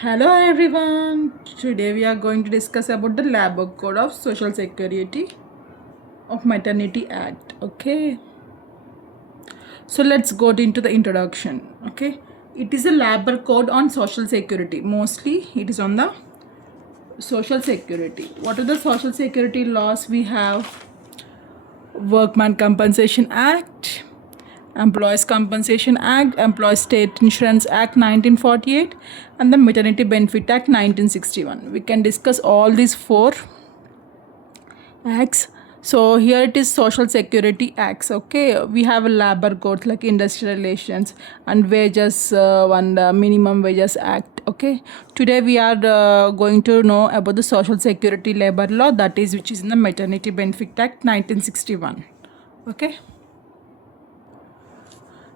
Hello everyone. Today we are going to discuss about the labor code of Social Security of Maternity Act. Okay. So let's go into the introduction. Okay. It is a labor code on Social Security. Mostly it is on the Social Security. What are the Social Security laws we have? Workman Compensation Act, Employees Compensation Act, Employees State Insurance Act 1948, and the Maternity Benefit Act 1961. We can discuss all these four acts. So here it is Social Security Acts. Okay, we have a labor codes like industrial relations and wages and minimum wages act. Okay, today we are going to know about the Social Security labor law, that is which is in the Maternity Benefit Act 1961. Okay.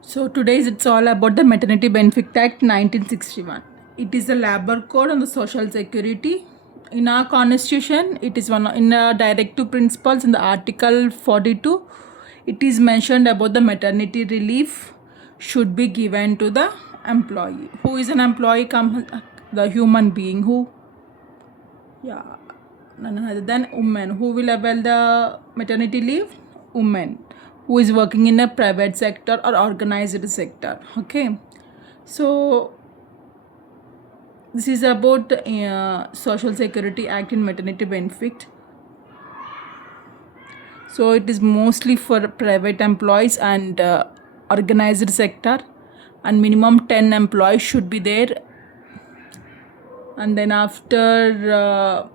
So today's it's all about the Maternity Benefit Act 1961. It is a labor code on the social security. In our constitution, it is one in directive principles in the Article 42. It is mentioned about the maternity relief should be given to the employee. Who is an employee? The human being who, yeah, none other than women. Who will avail the maternity leave? Women who is working in a private sector or organized sector. Okay, so this is about Social Security Act in maternity benefit. So it is mostly for private employees and organized sector, and minimum 10 employees should be there. And then after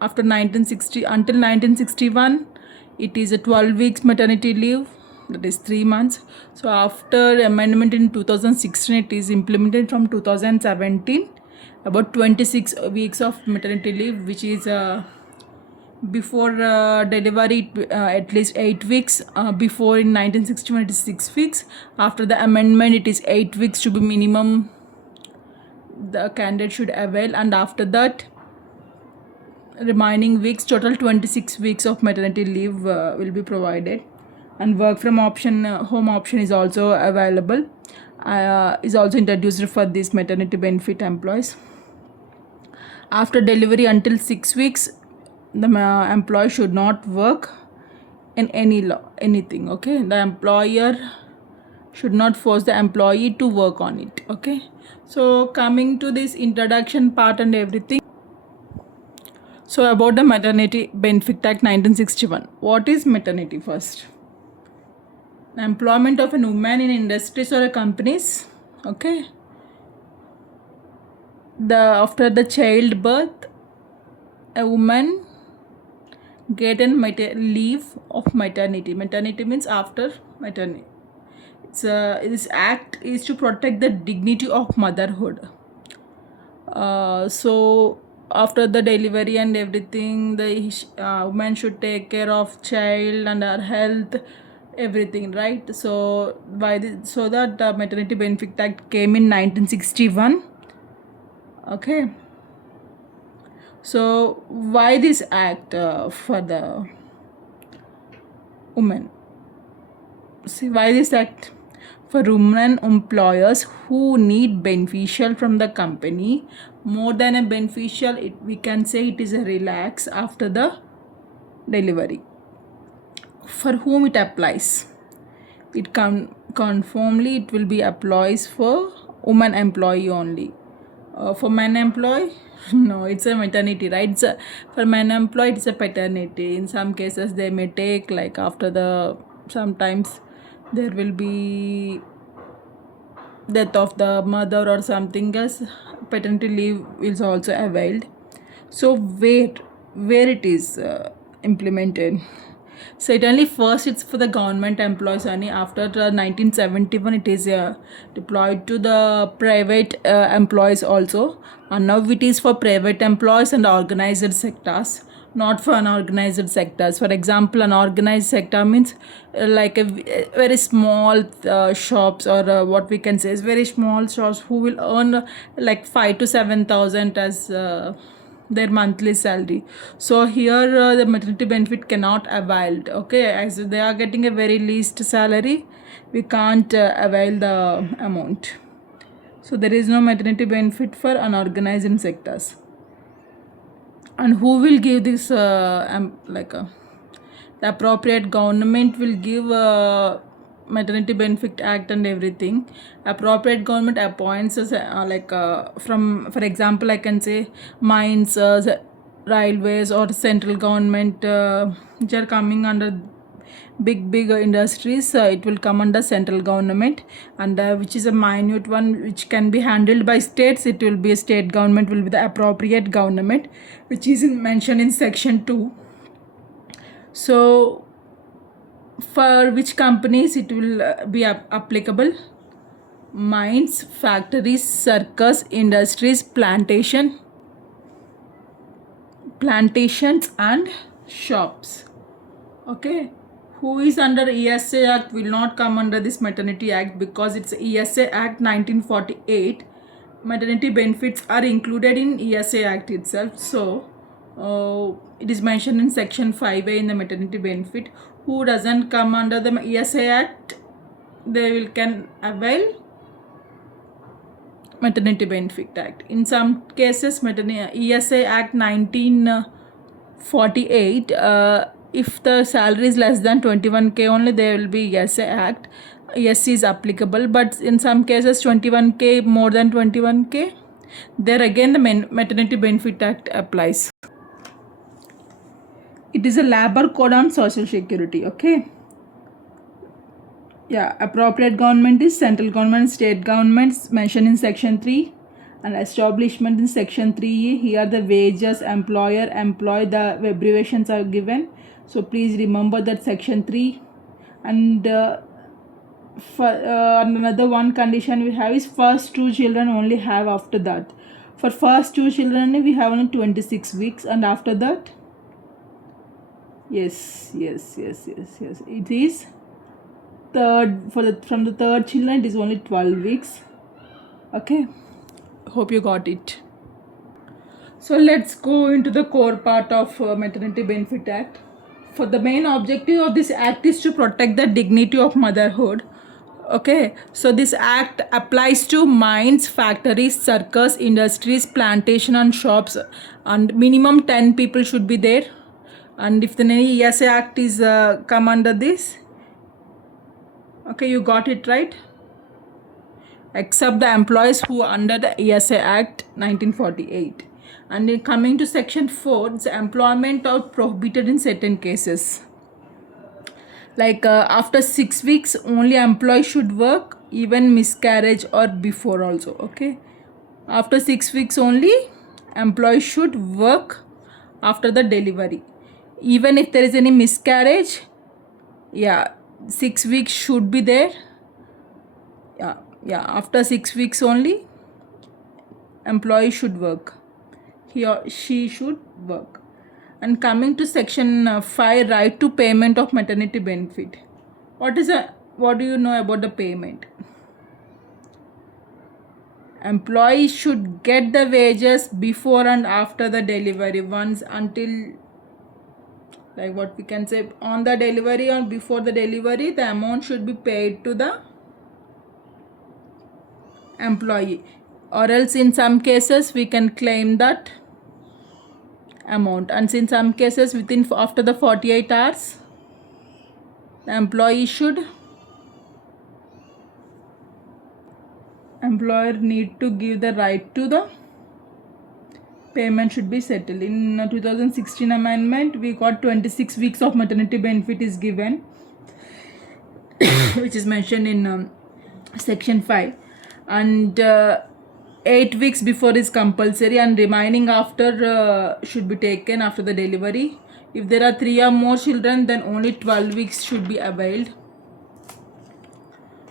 1960 until 1961, it is a 12 weeks maternity leave, that is 3 months. So after amendment in 2016, it is implemented from 2017, about 26 weeks of maternity leave, which is before delivery at least 8 weeks, before in 1961 it is 6 weeks. After the amendment, it is 8 weeks to be minimum the candidate should avail, and after that remaining weeks, total 26 weeks of maternity leave will be provided. And work from option, home option is also available, is also introduced for these maternity benefit employees. After delivery until 6 weeks, the employee should not work in anything. Okay, the employer should not force the employee to work on it. Okay, so coming to this introduction part and everything. So about the Maternity Benefit Act 1961. What is maternity first? Employment of a woman in industries or companies. Okay. After the childbirth, a woman get an leave of maternity. Maternity means after maternity. This act is to protect the dignity of motherhood. So after the delivery and everything, the woman should take care of child and her health, everything, right? So so that the Maternity Benefit Act came in 1961. Okay, so why this act for the women? See, why this act? For women employers who need beneficial from the company, more than a beneficial, we can say it is a relax after the delivery. For whom it applies? It conformly it will be applies for woman employee only. For man employee, no, it's a maternity, right? For man employee, it's a paternity. In some cases, they may take like after the sometimes there will be death of the mother or something else, paternity leave is also availed. So where it is implemented? Certainly first it's for the government employees only. After 1971 it is deployed to the private employees also, and now it is for private employees and organized sectors, not for unorganized sectors. For example, unorganized sector means like a very small shops, or what we can say is very small shops who will earn like 5 to 7,000 as their monthly salary. So here the maternity benefit cannot avail. Okay, as they are getting a very least salary, we can't avail the amount. So there is no maternity benefit for unorganized sectors. And who will give this the appropriate government will give maternity benefit act and everything. Appropriate government appoints us from, for example, I can say mines, railways, or central government, which are coming under big industries. It will come under central government, and which is a minute one which can be handled by states, it will be a state government will be the appropriate government, which is mentioned in section 2. So for which companies it will be applicable? Mines, factories, circus industries, plantations and shops. Okay, who is under ESA Act will not come under this Maternity Act because it's ESA Act 1948. Maternity benefits are included in ESA Act itself. So it is mentioned in section 5A in the maternity benefit. Who doesn't come under the ESA Act, they will can avail Maternity Benefit Act. In some cases, ESA Act 1948, if the salary is less than 21k only, there will be ESA Act. ESC is applicable, but in some cases 21k, more than 21k, there again the Maternity Benefit Act applies. It is a labor code on social security. Okay, yeah, appropriate government is central government, state governments mentioned in section 3, and establishment in section 3E. Here the wages, employer, employee, the abbreviations are given, so please remember that section 3. And for another one condition we have is first 2 children only have after that. For first 2 children we have only 26 weeks, and after that, yes, it is third, from the third children it is only 12 weeks. Okay, hope you got it. So let's go into the core part of Maternity Benefit Act. For the main objective of this act is to protect the dignity of motherhood. Okay, so this act applies to mines, factories, circus industries, plantation and shops, and minimum 10 people should be there. And if the ESA Act is come under this, okay, you got it right, except the employees who are under the ESA Act 1948. And in coming to section 4, the employment are prohibited in certain cases. Like after 6 weeks only employee should work, even miscarriage or before also. Okay, after 6 weeks only employee should work after the delivery. Even if there is any miscarriage, 6 weeks should be there. After 6 weeks only employee should work, he or she should work. And coming to section 5, right to payment of maternity benefit. What do you know about the payment? Employee should get the wages before and after the delivery, once until, like what we can say, on the delivery or before the delivery, the amount should be paid to the employee, or else in some cases we can claim that amount. And in some cases after the 48 hours the employer need to give the right to the payment should be settled. In 2016 amendment we got 26 weeks of maternity benefit is given which is mentioned in section 5, and 8 weeks before is compulsory, and remaining after should be taken after the delivery. If there are 3 or more children, then only 12 weeks should be availed.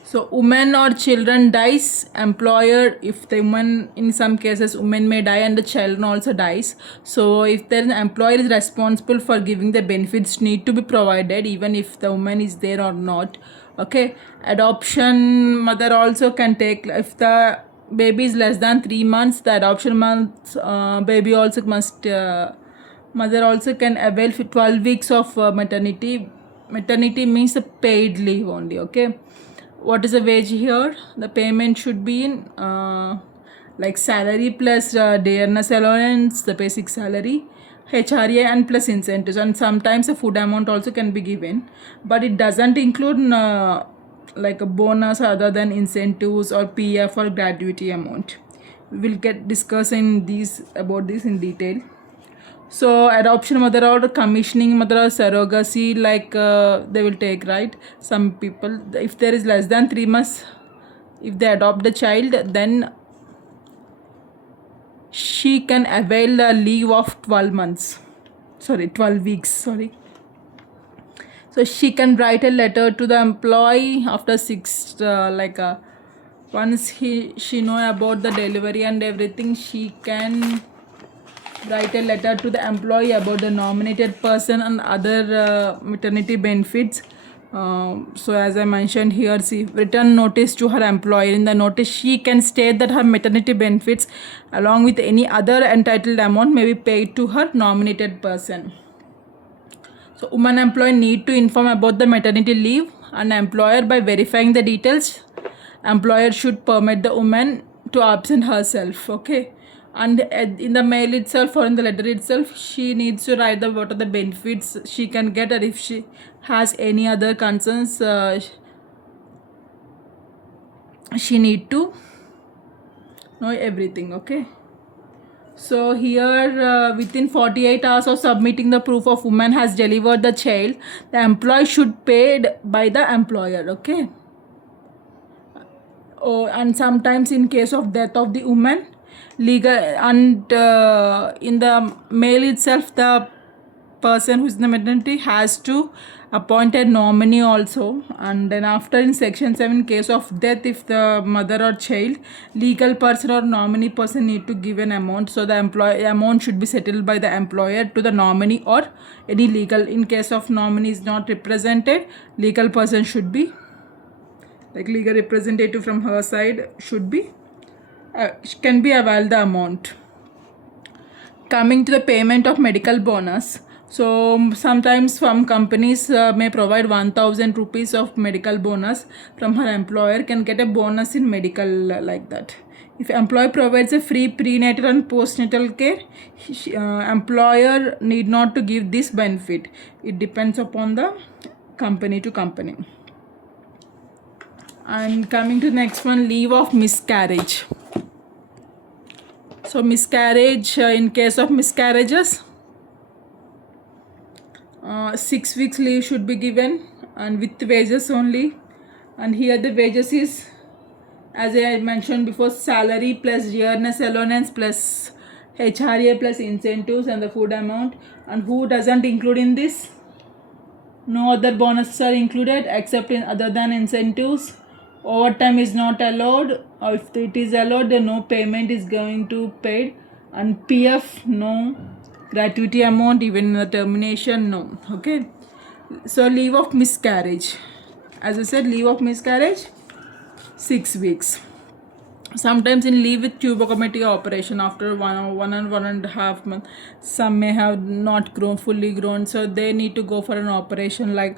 So woman or children dies, employer, if the woman, in some cases woman may die and the child also dies, so if there is an employer is responsible for giving the benefits need to be provided even if the woman is there or not. Okay, adoption mother also can take, if the baby is less than 3 months, the adoption months baby also must mother also can avail for 12 weeks of maternity. Maternity means a paid leave only. Okay, what is the wage here? The payment should be in like salary plus dearness allowance, the basic salary, HRA and plus incentives, and sometimes a food amount also can be given, but it doesn't include like a bonus other than incentives or PF or gratuity amount. We will get discussing these about this in detail. So adoption mother or commissioning mother or surrogacy, like they will take, right? Some people, if there is less than 3 months, if they adopt the child, then she can avail the leave of 12 weeks, sorry. So she can write a letter to the employee after once she know about the delivery and everything, she can write a letter to the employee about the nominated person and other maternity benefits. So as I mentioned here, she written notice to her employer. In the notice, she can state that her maternity benefits along with any other entitled amount may be paid to her nominated person. So woman employee need to inform about the maternity leave, and employer by verifying the details, employer should permit the woman to absent herself. Okay, and in the mail itself or in the letter itself, she needs to write the what are the benefits she can get, or if she has any other concerns, she need to know everything. Okay. So here within 48 hours of submitting the proof of woman has delivered the child, the employee should paid by the employer. Okay. Oh, and sometimes in case of death of the woman, legal and in the mail itself, the person who is in the maternity has to appoint a nominee also. And then after in section 7, case of death, if the mother or child, legal person or nominee person need to give an amount, so the employee amount should be settled by the employer to the nominee or any legal. In case of nominee is not represented, legal person should be, like legal representative from her side should be can be availed the amount. Coming to the payment of medical bonus, so sometimes some companies may provide 1000 rupees of medical bonus from her employer, can get a bonus in medical like that. If employer provides a free prenatal and postnatal care, employer need not to give this benefit. It depends upon the company to company. And coming to the next one, leave of miscarriage. So miscarriage, in case of miscarriages, 6 weeks leave should be given and with wages only. And here the wages is, as I mentioned before, salary plus dearness allowance plus HRA plus incentives and the food amount. And who doesn't include in this? No other bonuses are included except in other than incentives. Overtime is not allowed, or if it is allowed, then no payment is going to paid. And PF, no. Gratuity amount, even the termination, no. Okay. So leave of miscarriage, as I said, leave of miscarriage 6 weeks. Sometimes in leave with tuberculosis operation after 1.5 months, some may have not grown fully grown, so they need to go for an operation like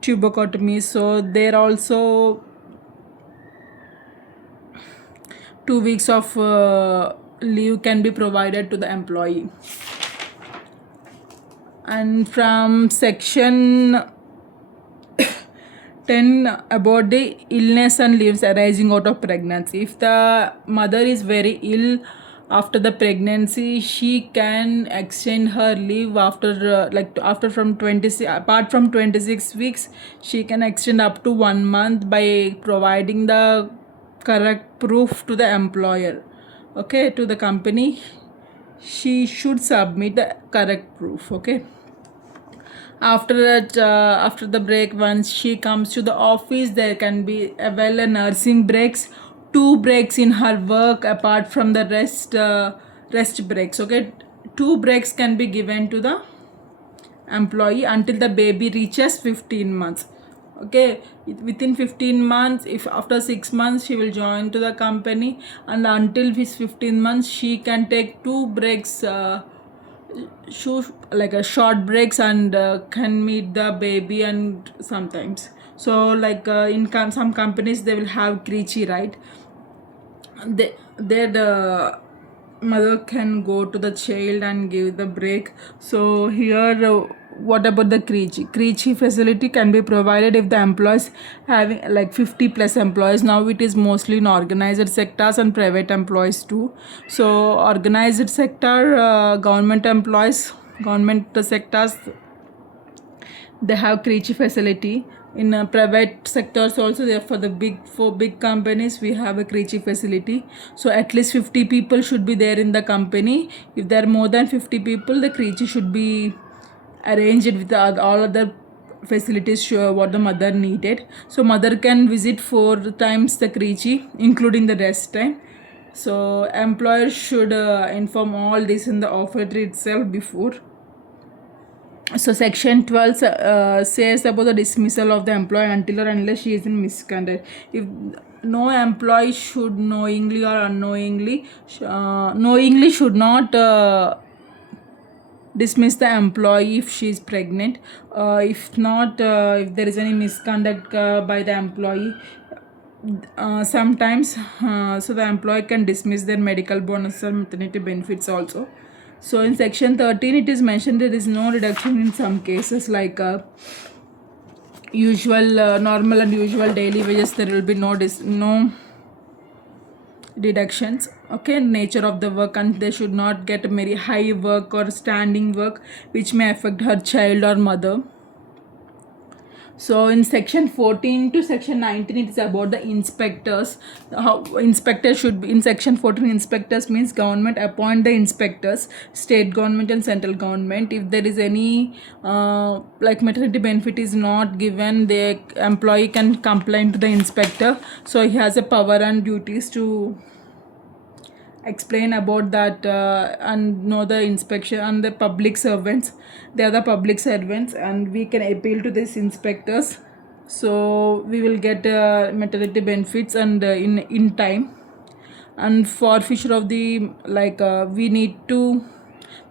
tuberculosis. So there also 2 weeks of leave can be provided to the employee. And from section 10 about the illness and leaves arising out of pregnancy. If the mother is very ill after the pregnancy, she can extend her leave after after from 26, apart from 26 weeks, she can extend up to 1 month by providing the correct proof to the employer. Okay, to the company, she should submit the correct proof. Okay. After that, after the break, once she comes to the office, there can be nursing breaks, 2 breaks in her work apart from the rest breaks. Okay, 2 breaks can be given to the employee until the baby reaches 15 months. Okay, within 15 months, if after 6 months she will join to the company, and until his 15 months she can take 2 breaks, like a short breaks, and can meet the baby and sometimes. So like in some companies they will have creechy, right? There the mother can go to the child and give the break. So here what about the creechy facility can be provided if the employees having like 50 plus employees. Now it is mostly in organized sectors and private employees too. So organized sector, government sectors, they have creechy facility. In private sectors also, there for the big companies we have a creechy facility. So at least 50 people should be there in the company. If there are more than 50 people, the creechy should be arranged with all other facilities, sure what the mother needed. So mother can visit 4 times the creechy including the rest time. So employer should inform all this in the offer letter itself before. So section 12 says about the dismissal of the employee until or unless she is in misconduct. If no employee should knowingly or unknowingly knowingly should not dismiss the employee if she is pregnant. If not, if there is any misconduct by the employee, sometimes so the employee can dismiss their medical bonus or maternity benefits also. So in section 13 it is mentioned there is no reduction in some cases, like usual normal and usual daily wages, there will be no deductions. Okay, nature of the work, and they should not get very high work or standing work which may affect her child or mother. So in section 14 to section 19 it is about the inspectors. How inspectors should be in section 14. Inspectors means government appoint the inspectors, state government and central government. If there is any like maternity benefit is not given, the employee can complain to the inspector. So he has a power and duties to explain about that and know the inspection. And the public servants, they are the public servants and we can appeal to these inspectors. So we will get maternity benefits and in time. And forfeiture of the like we need to,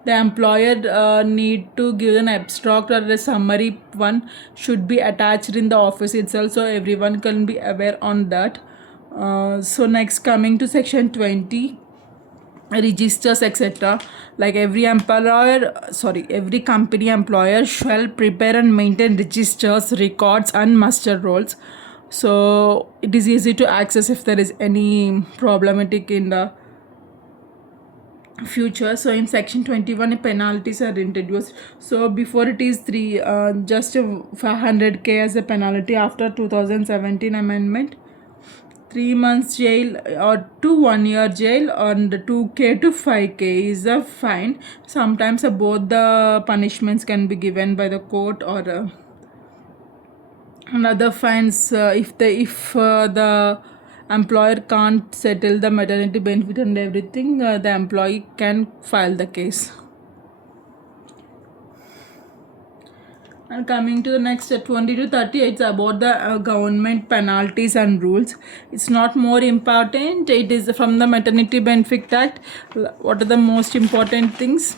the employer need to give an abstract or a summary one should be attached in the office itself, so everyone can be aware on that. So next, coming to section 20, registers etc. Like every company employer shall prepare and maintain registers, records and master rolls, so it is easy to access if there is any problematic in the future. So in section 21 penalties are introduced. So before it is just 500k as a penalty. After 2017 amendment, 3 months jail or to 1 year jail, and 2k to 5k is a fine. Sometimes both the punishments can be given by the court, or another fines if the employer can't settle the maternity benefit and everything, the employee can file the case. And coming to the next 20 to 30, it's about the government penalties and rules. It's not more important, it is from the Maternity Benefit Act. What are the most important things?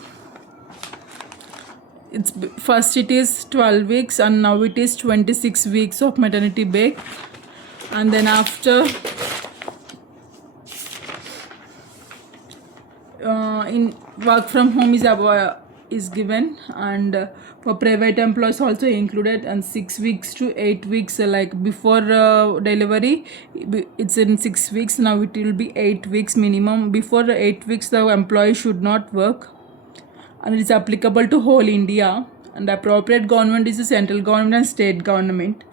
It's first it is 12 weeks and now it is 26 weeks of maternity break. And then after in work from home is given, and for private employees also included, and 6 weeks to 8 weeks, like before delivery it's in 6 weeks, now it will be 8 weeks minimum. Before 8 weeks the employee should not work, and it is applicable to whole India, and the appropriate government is the central government and state government.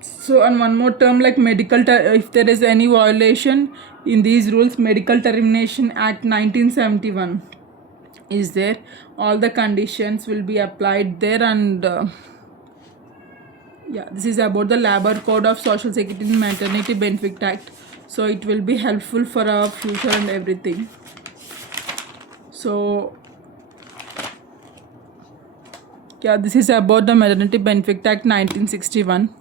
So, and one more term, like if there is any violation in these rules, Medical Termination Act 1971 is there. All the conditions will be applied there, and yeah, this is about the Labor Code of Social Security and Maternity Benefit Act. So it will be helpful for our future and everything. So yeah, this is about the Maternity Benefit Act 1961.